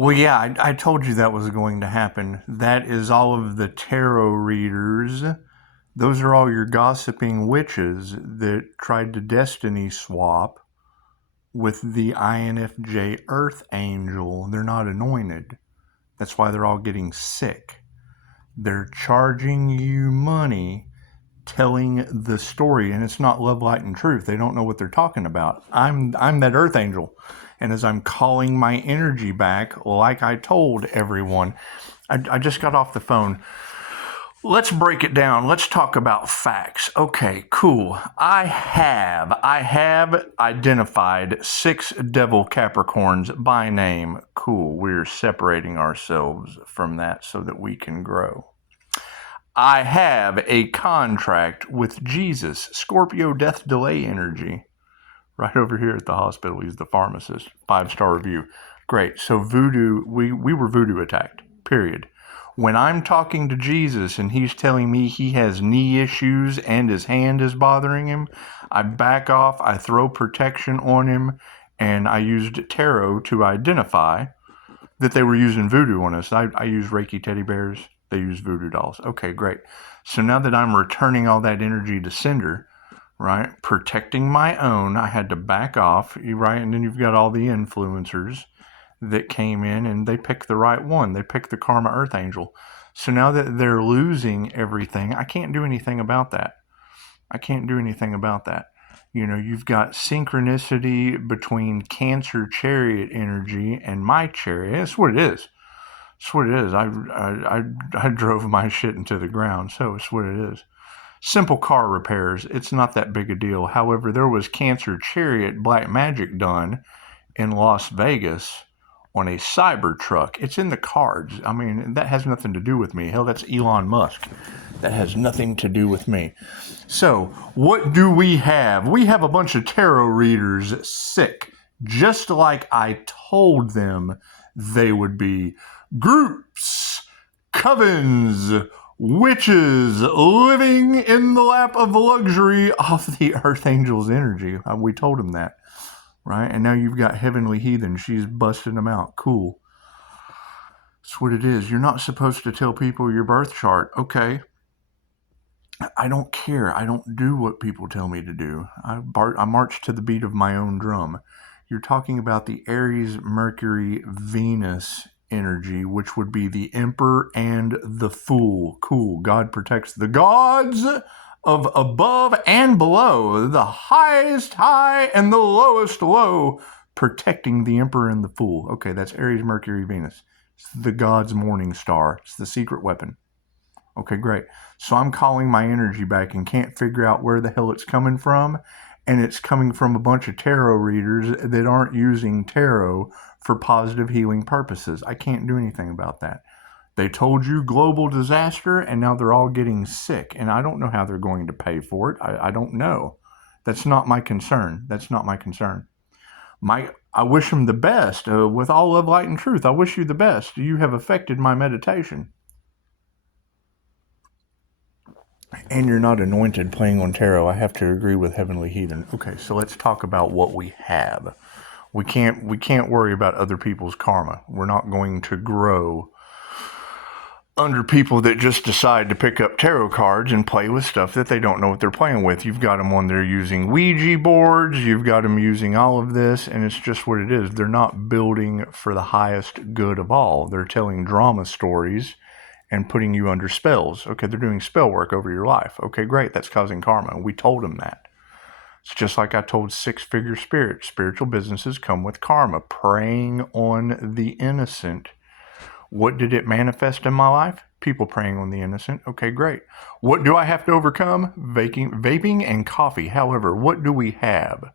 Well, yeah, I told you that was going to happen. That is all of the tarot readers. Those are all your gossiping witches that tried to destiny swap with the INFJ Earth Angel. They're not anointed. That's why they're all getting sick. They're charging you money telling the story, and it's not love, light, and truth. They don't know what they're talking about. I'm that Earth Angel. And as I'm calling my energy back, like I told everyone, I just got off the phone. Let's break it down. Let's talk about facts. Okay, cool. I have identified 6 devil Capricorns by name. Cool. We're separating ourselves from that so that we can grow. I have a contract with Jesus, Scorpio death delay energy. Right over here at the hospital. He's the pharmacist. 5-star review. Great. So voodoo, we were voodoo attacked, period. When I'm talking to Jesus and he's telling me he has knee issues and his hand is bothering him, I back off, I throw protection on him, and I used tarot to identify that they were using voodoo on us. I use Reiki teddy bears. They use voodoo dolls. Okay, great. So now that I'm returning all that energy to sender, right, protecting my own, I had to back off, right? And then you've got all the influencers that came in and they picked the right one. They picked the Karma Earth Angel. So now that they're losing everything, I can't do anything about that. I can't do anything about that. You know, you've got synchronicity between Cancer chariot energy and my chariot. That's what it is. That's what it is. I drove my shit into the ground, so it's what it is. Simple car repairs, it's not that big a deal. However, there was Cancer chariot black magic done in Las Vegas on a Cybertruck. It's in the cards. I mean, that has nothing to do with me. Hell, that's Elon Musk. That has nothing to do with me. So, what do we have? We have a bunch of tarot readers sick, just like I told them they would be. Groups, covens, witches living in the lap of luxury of the Earth Angel's energy. We told them that. Right? And now you've got Heavenly Heathen. She's busting them out. Cool. That's what it is. You're not supposed to tell people your birth chart. Okay. I don't care. I don't do what people tell me to do. I march to the beat of my own drum. You're talking about the Aries, Mercury, Venus energy, which would be the Emperor and the Fool. Cool. God protects the gods of above and below, the highest high and the lowest low, protecting the Emperor and the Fool. Okay, that's Aries, Mercury, Venus. It's the god's morning star. It's the secret weapon. Okay, great. So I'm calling my energy back and can't figure out where the hell it's coming from. And it's coming from a bunch of tarot readers that aren't using tarot for positive healing purposes. I can't do anything about that. They told you global disaster, and now they're all getting sick. And I don't know how they're going to pay for it. I don't know. That's not my concern. That's not my concern. I wish them the best. With all love, light, and truth, I wish you the best. You have affected my meditation. And you're not anointed playing on tarot. I have to agree with Heavenly Heathen. Okay, so let's talk about what we have. We can't worry about other people's karma. We're not going to grow under people that just decide to pick up tarot cards and play with stuff that they don't know what they're playing with. You've got them on there using Ouija boards. You've got them using all of this, and it's just what it is. They're not building for the highest good of all. They're telling drama stories and putting you under spells. Okay, they're doing spell work over your life. Okay, great. That's causing karma. We told them that. It's just like I told six-figure spirits. Spiritual businesses come with karma. Preying on the innocent. What did it manifest in my life? People preying on the innocent. Okay, great. What do I have to overcome? Vaping and coffee. However, what do we have?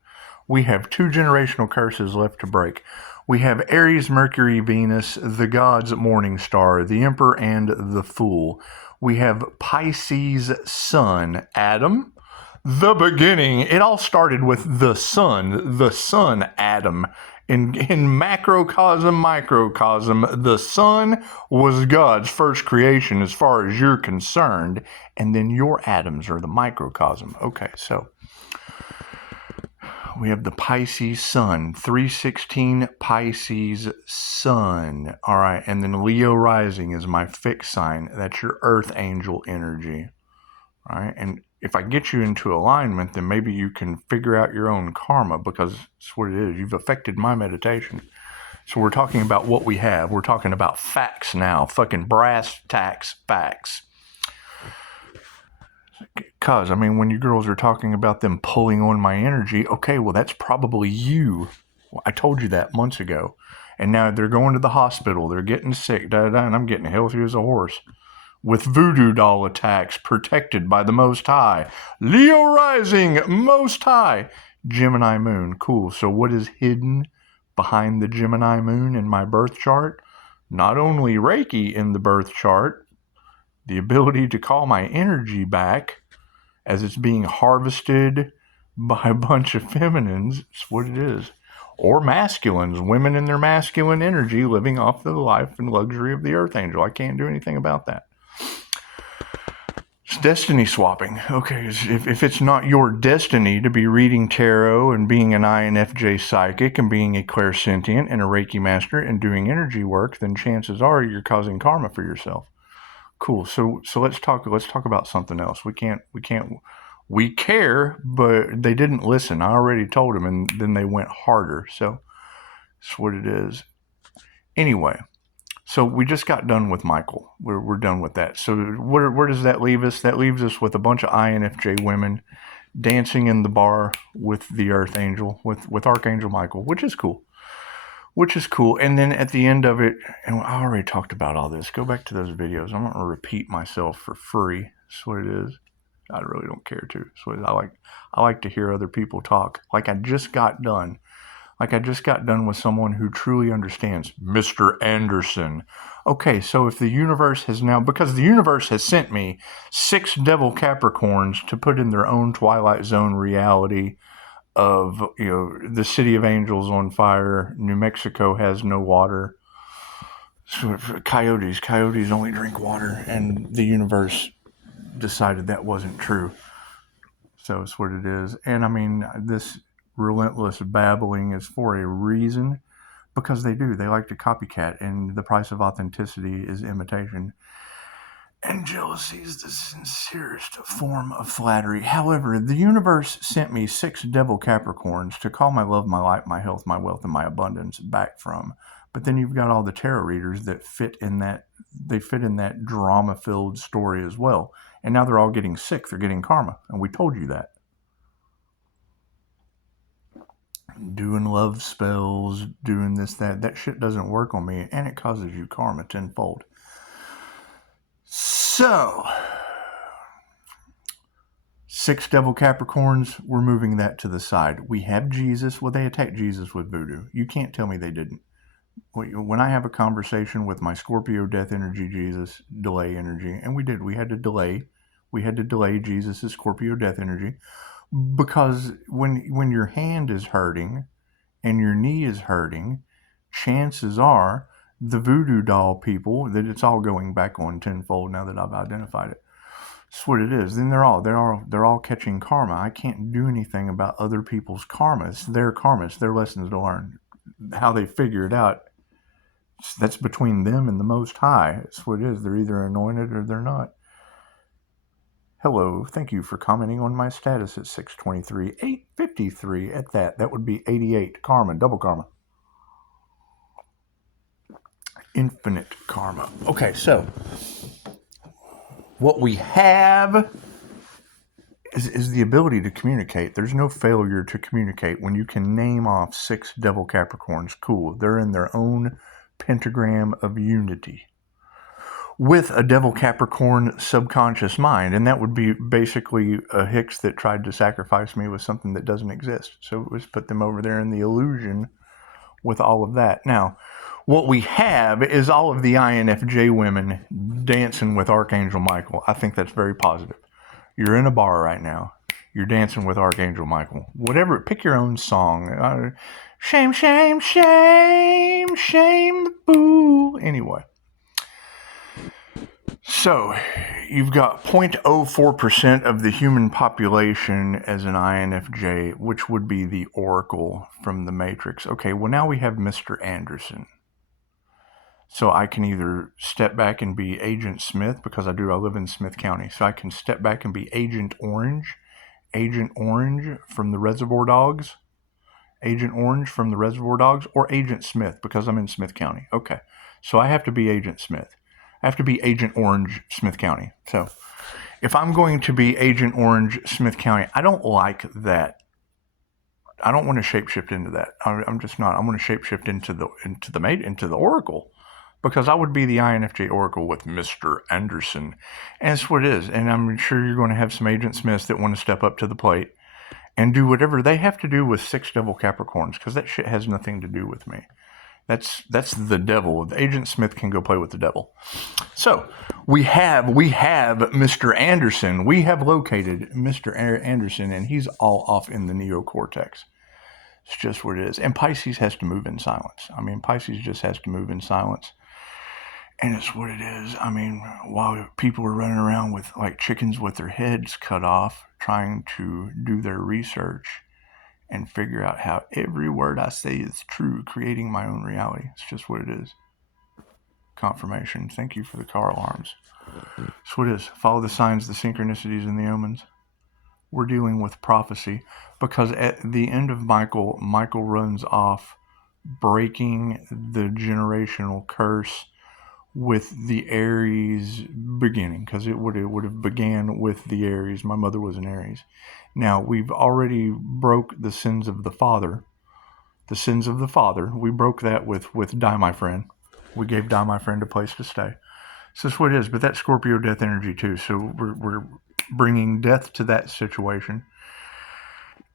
We have 2 generational curses left to break. We have Aries, Mercury, Venus, the god's morning star, the Emperor, and the Fool. We have Pisces, Sun, Adam, the beginning. It all started with the sun, Adam. In macrocosm, microcosm, the sun was God's first creation as far as you're concerned, and then your atoms are the microcosm. Okay, so We have the Pisces Sun, 316 Pisces Sun. All right, and then Leo rising is my fixed sign. That's your Earth Angel energy. All right, and if I get you into alignment, then maybe you can figure out your own karma, because that's what it is. You've affected my meditation. So we're talking about what we have. We're talking about facts now, fucking brass tacks facts. Because, I mean, when you girls are talking about them pulling on my energy, okay, well, that's probably you. I told you that months ago. And now they're going to the hospital. They're getting sick, and I'm getting healthy as a horse. With voodoo doll attacks, protected by the Most High. Leo rising, Most High. Gemini moon, cool. So what is hidden behind the Gemini moon in my birth chart? Not only Reiki in the birth chart, the ability to call my energy back as it's being harvested by a bunch of feminines. It's what it is. Or masculines, women in their masculine energy living off the life and luxury of the Earth Angel. I can't do anything about that. It's destiny swapping. Okay, if it's not your destiny to be reading tarot and being an INFJ psychic and being a clairsentient and a Reiki master and doing energy work, then chances are you're causing karma for yourself. Cool. So let's talk about something else. We care, but they didn't listen. I already told them, and then they went harder. So that's what it is. Anyway, so we just got done with Michael. We're done with that. So where does that leave us? That leaves us with a bunch of INFJ women dancing in the bar with the Earth Angel, with Archangel Michael, which is cool. And then at the end of it, and I already talked about all this. Go back to those videos. I'm not going to repeat myself for free. That's what it is. I really don't care to. So I like to hear other people talk. Like I just got done with someone who truly understands. Mr. Anderson. Okay, so if the universe has now, because the universe has sent me 6 devil Capricorns to put in their own Twilight Zone reality of, the city of angels on fire, New Mexico has no water, so coyotes only drink water, and the universe decided that wasn't true. So it's what it is. And I mean, this relentless babbling is for a reason, because they like to copycat, and the price of authenticity is imitation. And jealousy is the sincerest form of flattery. However, the universe sent me 6 devil Capricorns to call my love, my light, my health, my wealth, and my abundance back from. But then you've got all the tarot readers that fit in that drama-filled story as well. And now they're all getting sick. They're getting karma. And we told you that. Doing love spells, doing this, that shit doesn't work on me. And it causes you karma tenfold. So, 6 devil Capricorns, we're moving that to the side. We have Jesus. Well, they attacked Jesus with voodoo. You can't tell me they didn't. When I have a conversation with my Scorpio death energy, Jesus, delay energy, and we had to delay Jesus' Scorpio death energy, because when your hand is hurting and your knee is hurting, chances are the voodoo doll people, that it's all going back on tenfold now that I've identified it. That's what it is. Then they're all catching karma. I can't do anything about other people's karma. It's their karma. It's their lessons to learn. How they figure it out, that's between them and the Most High. That's what it is. They're either anointed or they're not. Hello. Thank you for commenting on my status at 623. 853 at that. That would be 88. Karma. Double karma. Infinite karma. Okay, so what we have is the ability to communicate. There's no failure to communicate when you can name off 6 devil Capricorns. Cool. They're in their own pentagram of unity with a devil Capricorn subconscious mind, and that would be basically a Hicks that tried to sacrifice me with something that doesn't exist. So it was put them over there in the illusion with all of that. Now, what we have is all of the INFJ women dancing with Archangel Michael. I think that's very positive. You're in a bar right now. You're dancing with Archangel Michael. Whatever, pick your own song. Shame, shame, shame, shame the fool. Anyway. So you've got 0.04% of the human population as an INFJ, which would be the Oracle from the Matrix. Okay, well now we have Mr. Anderson. So I can either step back and be Agent Smith, because I live in Smith County. So I can step back and be Agent Orange from the Reservoir Dogs. Agent Orange from the Reservoir Dogs, or Agent Smith, because I'm in Smith County. Okay, so I have to be Agent Smith. I have to be Agent Orange, Smith County. So if I'm going to be Agent Orange, Smith County, I don't like that. I don't want to shapeshift into that. I'm just not. I want to shapeshift into the Oracle, because I would be the INFJ Oracle with Mr. Anderson. And that's what it is. And I'm sure you're going to have some Agent Smiths that want to step up to the plate and do whatever they have to do with 6 devil Capricorns, because that shit has nothing to do with me. That's the devil. The Agent Smith can go play with the devil. So we have Mr. Anderson. We have located Mr. Anderson, and he's all off in the neocortex. It's just what it is. And Pisces has to move in silence. I mean, Pisces just has to move in silence. And it's what it is. I mean, while people are running around with like chickens with their heads cut off, trying to do their research and figure out how every word I say is true, creating my own reality. It's just what it is. Confirmation. Thank you for the car alarms. It's what it is. Follow the signs, the synchronicities, and the omens. We're dealing with prophecy, because at the end of Michael runs off, breaking the generational curse with the Aries beginning, because it would have began with the Aries. My mother was an Aries. Now, we've already broke the sins of the father. The sins of the father, we broke that with Die My Friend. We gave Die My Friend a place to stay. So that's what it is. But that's Scorpio death energy too. So we're bringing death to that situation.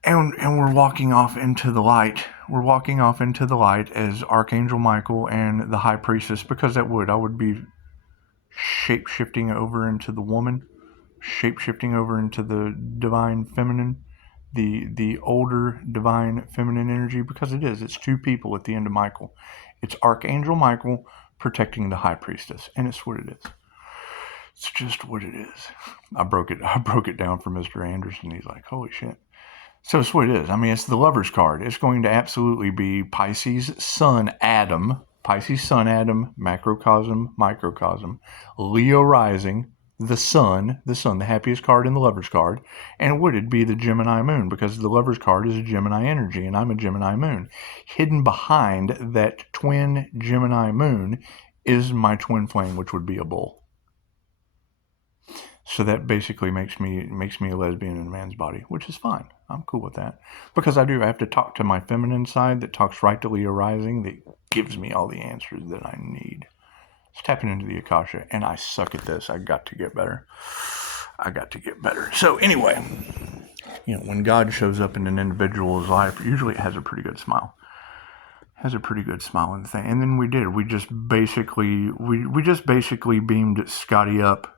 And we're walking off into the light. We're walking off into the light as Archangel Michael and the High Priestess, because I would be shape-shifting over into the woman, shape-shifting over into the divine feminine, the older divine feminine energy, because it's 2 people at the end of Michael. It's Archangel Michael protecting the High Priestess, and it's what it is. It's just what it is. I broke it down for Mr. Anderson. He's like, holy shit. So it's what it is. I mean, it's the Lover's card. It's going to absolutely be Pisces Sun Adam, macrocosm, microcosm, Leo rising, the sun, the happiest card in the Lover's card, and would it be the Gemini moon, because the Lover's card is a Gemini energy, and I'm a Gemini moon. Hidden behind that twin Gemini moon is my twin flame, which would be a bull. So that basically makes me a lesbian in a man's body, which is fine. I'm cool with that. Because I have to talk to my feminine side that talks right to Leo rising, that gives me all the answers that I need. It's tapping into the Akasha, and I suck at this. I got to get better. So anyway, when God shows up in an individual's life, usually it has a pretty good smile. In the thing. And then we just basically beamed Scotty up.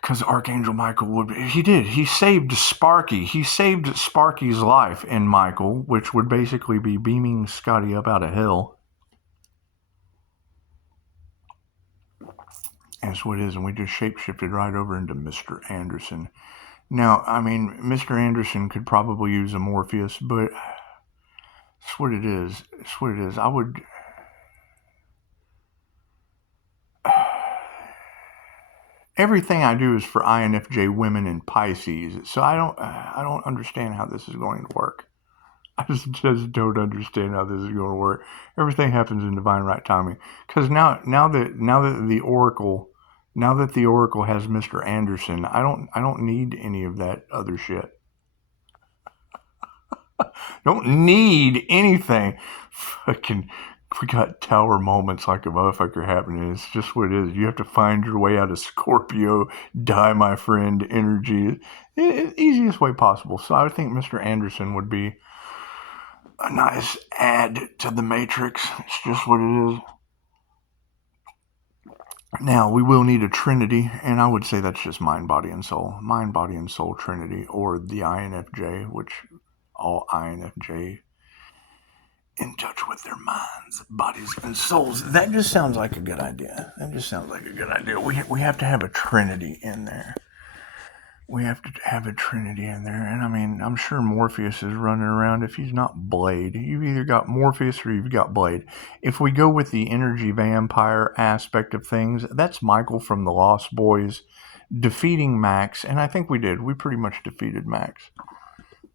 Because Archangel Michael he saved Sparky. He saved Sparky's life in Michael, which would basically be beaming Scotty up out of hell. That's what it is, and we just shapeshifted right over into Mr. Anderson. Now, I mean, Mr. Anderson could probably use a Morpheus, but it's what it is. I would... Everything I do is for INFJ women and Pisces, so I don't understand how this is going to work. I just don't understand how this is going to work. Everything happens in divine right timing. Because now that the Oracle has Mr. Anderson, I don't need any of that other shit. Don't need anything. Fucking. We got tower moments like a motherfucker happening. It's just what it is. You have to find your way out of Scorpio, Die My Friend energy. Easiest way possible. So I think Mr. Anderson would be a nice add to the Matrix. It's just what it is. Now, we will need a Trinity, and I would say that's just mind, body, and soul. Mind, body, and soul Trinity, or the INFJ, which all INFJ in touch with their minds, bodies, and souls. That just sounds like a good idea. We have to have a Trinity in there. We have to have a Trinity in there. And I mean, I'm sure Morpheus is running around. If he's not Blade, you've either got Morpheus or you've got Blade. If we go with the energy vampire aspect of things, that's Michael from the Lost Boys defeating Max. And I think we did. We pretty much defeated Max.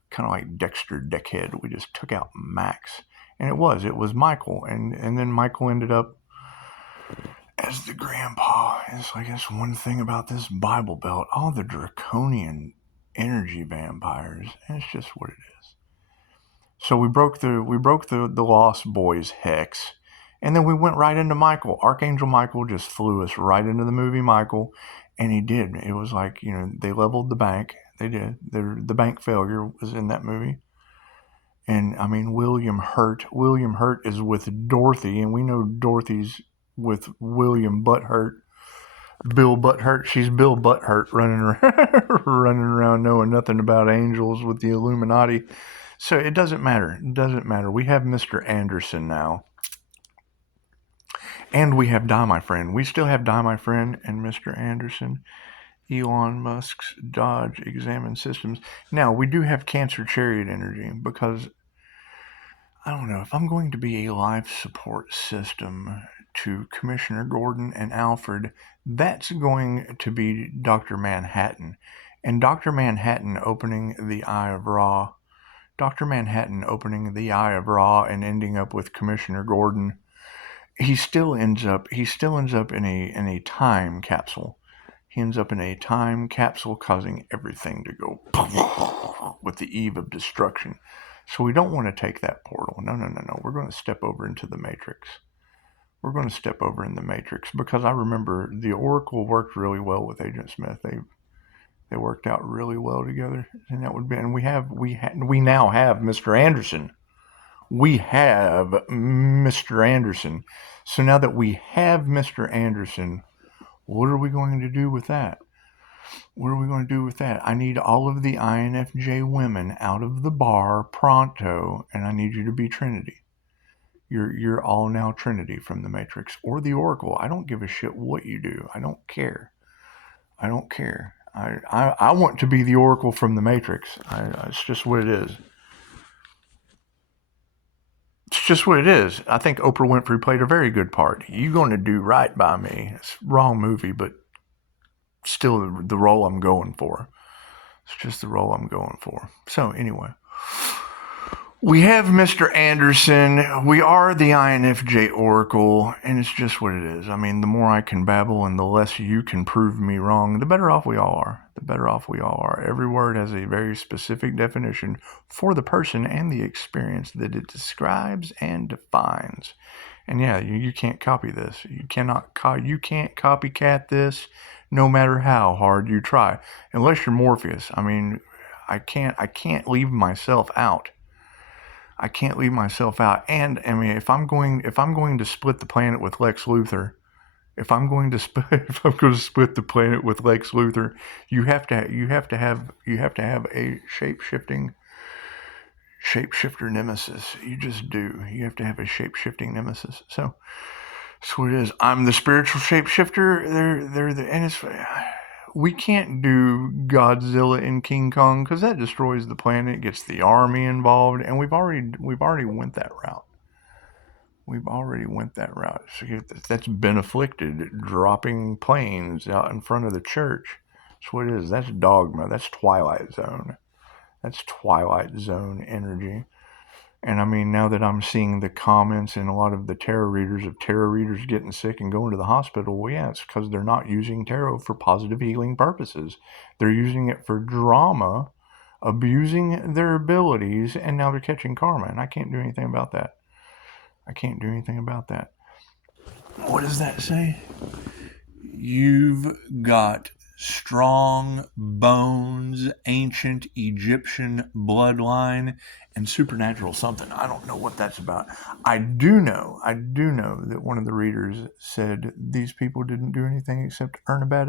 Kind of like Dexter Dickhead. We just took out Max. And it was Michael. And then Michael ended up as the grandpa. It's like, that's one thing about this Bible Belt. All the draconian energy vampires. And it's just what it is. So we broke the Lost Boys hex. And then we went right into Michael. Archangel Michael just flew us right into the movie Michael. And he did. It was like, they leveled the bank. They did. The bank failure was in that movie. And I mean, William Hurt is with Dorothy, and we know Dorothy's with William Butthurt. Bill Butthurt. She's Bill Butthurt running around knowing nothing about angels with the Illuminati. So it doesn't matter. We have Mr. Anderson now. And we have Die My Friend. We still have Die My Friend and Mr. Anderson. Elon Musk's Dodge Examine Systems. Now, we do have Cancer Chariot energy because, I don't know, if I'm going to be a life support system to Commissioner Gordon and Alfred, that's going to be Dr. Manhattan. And Dr. Manhattan opening the Eye of Ra. Dr. Manhattan opening the Eye of Ra and ending up with Commissioner Gordon. He still ends up in a time capsule. He ends up in a time capsule, causing everything to go with the eve of destruction. So we don't want to take that portal. No. We're going to step over into the Matrix. We're going to step over in the Matrix because I remember the Oracle worked really well with Agent Smith. They worked out really well together, and that would be. And we now have Mr. Anderson. We have Mr. Anderson. So now that we have Mr. Anderson, what are we going to do with that? I need all of the INFJ women out of the bar pronto, and I need you to be Trinity. You're all now Trinity from the Matrix or the Oracle. I don't give a shit what you do. I don't care. I want to be the Oracle from the Matrix. It's just what it is. It's just what it is. I think Oprah Winfrey played a very good part. You're going to do right by me. It's a wrong movie, but still the role I'm going for. It's just the role I'm going for. So anyway, we have Mr. Anderson. We are the INFJ Oracle, and it's just what it is. I mean, the more I can babble and the less you can prove me wrong, the better off we all are. Every word has a very specific definition for the person and the experience that it describes and defines. And yeah, you can't copy this. You can't copycat this, no matter how hard you try, unless you're Morpheus. I mean, I can't leave myself out. And I mean, if I'm going to split the planet with Lex Luthor, if I'm going to split the planet with Lex Luthor, you have to have a shapeshifter nemesis. You just do. You have to have a shapeshifting nemesis. So that's what it is. I'm the spiritual shapeshifter. We can't do Godzilla and King Kong because that destroys the planet, gets the army involved, and we've already went that route. So that's been afflicted, dropping planes out in front of the church. That's what it is. That's dogma. That's Twilight Zone. That's Twilight Zone energy. And I mean, now that I'm seeing the comments and a lot of the tarot readers getting sick and going to the hospital, well, yeah, it's because they're not using tarot for positive healing purposes. They're using it for drama, abusing their abilities, and now they're catching karma. And I can't do anything about that. What does that say? You've got strong bones, ancient Egyptian bloodline, and supernatural something. I don't know what that's about. I do know that one of the readers said these people didn't do anything except earn a bad